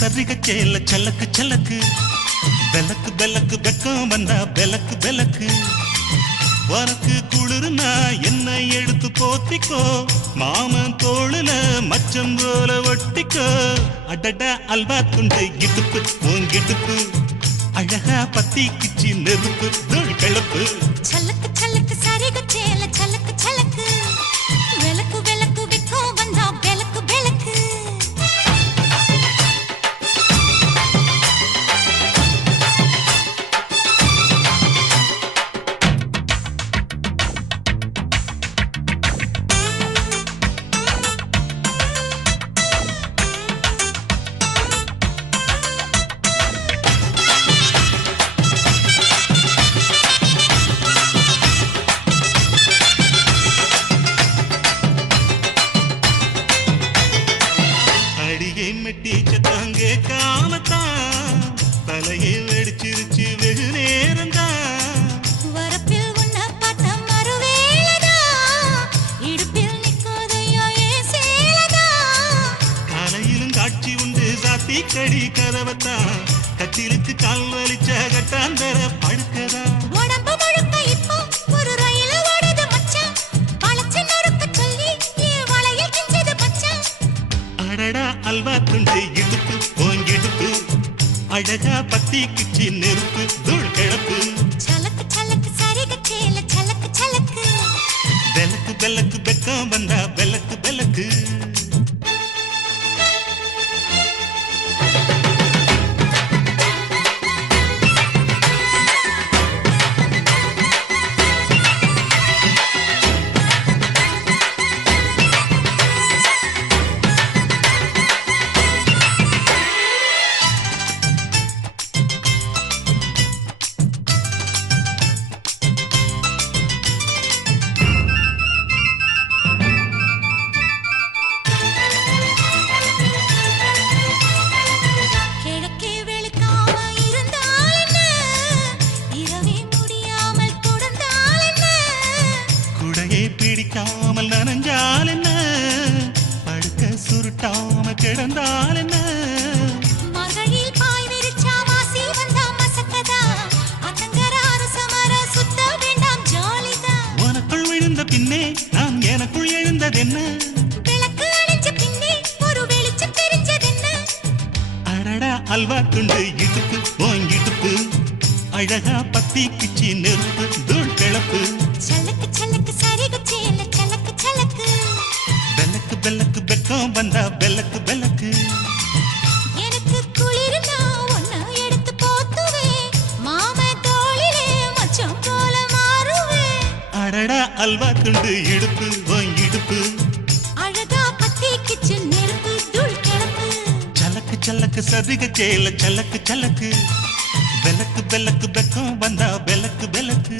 சரிக சேல சலக்கு சலக்கு பெலக்கு பெலக்கு வெக்கம் வந்தா பெலக்கு பெலக்கு உனக்கு குளிர்னா என்னை எடுத்து போத்திக்கோ மாமன் தோளுல மச்சம் போல ஒட்டிக்கோ அடடா அல்வா துண்டு இடுப்பு உங்கிடுப்பு அழகா பத்தி கிச்சி நெருப்பு தோல் கிளப்பு சலக்கு சலக்கு சரிக சேல சலக்கு சலக்கு வெலக்கு வெலக்கு வெக்கம் வந்தா பெலக்கு பெலக்கு மெட்டிச்சத்தாங்க காமத்தான் தலையை வெடிச்சிருச்சு வெகு நேரம்தான் வரப்பில் உன்ன பார்த்த மறுவேளதா இடுப்பில் நிற்காதையா ஏன் சேலதா காலையிலும் காட்சி உண்டு சாத்தி கடி கதவத்தான் கட்டிலுக்கு கால் வலிச்ச கட்டாந்தர படுக்கதா உடம்பு முழுக்க இப்போ ஒரு ரயில் ஓடுது மச்சான் வளைச்சு நொறுக்க சொல்லி என் வளையல் கிஞ்சது மச்சான் அடடா அல்வா துண்டு இடுப்பு ஓங்கிடுப்பு அழகா பத்தி கிச்சி நெருப்பு தூள் கிளப்பு சலக்கு சலக்கு சரிக சேல சலக்கு சலக்கு பெலக்கு பெலக்கு வெக்கம் வந்தா பெலக்கு பெலக்கு பிடிக்காமல் நனைஞ்சால் என்ன படுக்க சுருட்டாம கிடந்தால் என்ன மகளில் பாய் விரிச்சா வாசி வந்தா மசக்கதா அத்தங்கர அரசமர சுத்த வேண்டாம் ஜாலிதா உனக்குள் விழுந்த பின்னே நான் எனக்குள் எழுந்ததென்ன விளக்கு அணைஞ்ச பின்னே ஒரு வெளிச்சம் தெரிஞ்சதென்ன அடடா அல்வா துண்டு இடுப்பு ஓங்கிடுப்பு அழகா பத்தி கிச்சி நெருப்பு தூள் கிளப்பு சலக்கு சலக்கு சரிக சேல சலக்கு சலக்கு பெலக்கு பெலக்கு வெக்கம் வந்தா பெலக்கு பெலக்கு எனக்கு குளிர்னா ஒன்ன எடுத்து போத்துவே மாம தோளிலே மச்சம் போல மாறுவே அடடா அல்வா துண்டு இடுப்பு ஓங்கிடுப்பு அழகா பத்தி கிச்சு நெருப்பு தூள் கிளப்பு சலக்கு சலக்கு சரிக சேல சலக்கு சலக்கு பெலக்கு பெலக்கு வெக்கம் வந்தா பெலக்கு பெலக்கு